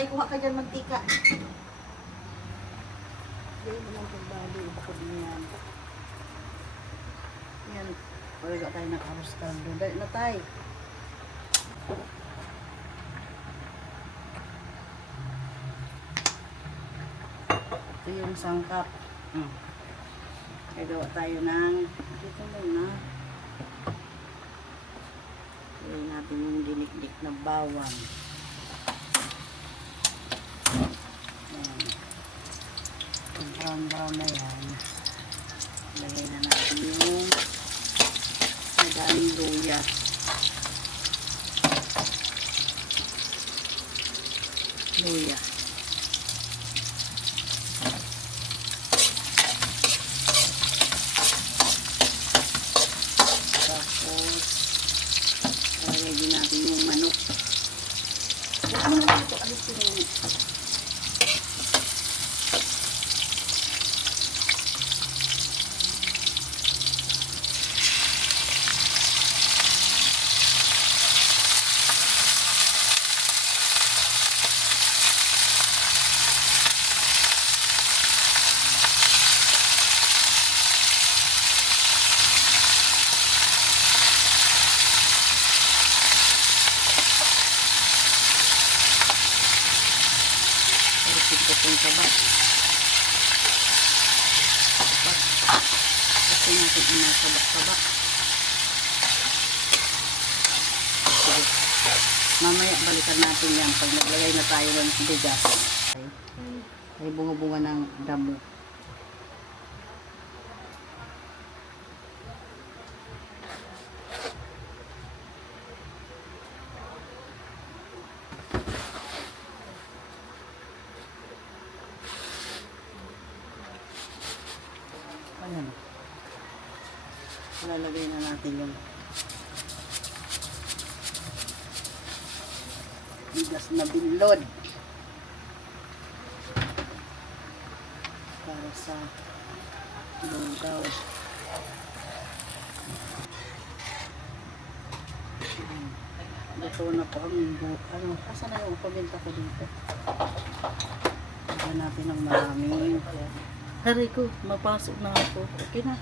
Tay, kuha ka dyan mantika. Hindi mo lang pagbali. Bakod niyan. Yan. Wala tayo nakaros kaldo. Dali na tayo. Ito yung sangkap. Gagawa tayo ng dito muna. Ilagay natin yung dinikdik na bawang. Yung brown na yan. Ilagay na natin yung madaming luya. Tapos ilagay din natin yung manok. Huwag mo na ito. Alis ko yung itong taba. Kasi natin inasabak-sabak. Mamaya balikan natin yan pag naglagay na tayo ng bigas. Ay bunga-bunga ng damo. Ayan. Lalagay na natin yung bigas na bilod para sa lugaw. Ito na po ang asa na yung paminta ko dito. Lagyan natin ng maraming. Hari ko, mapasok na ako. Okay na.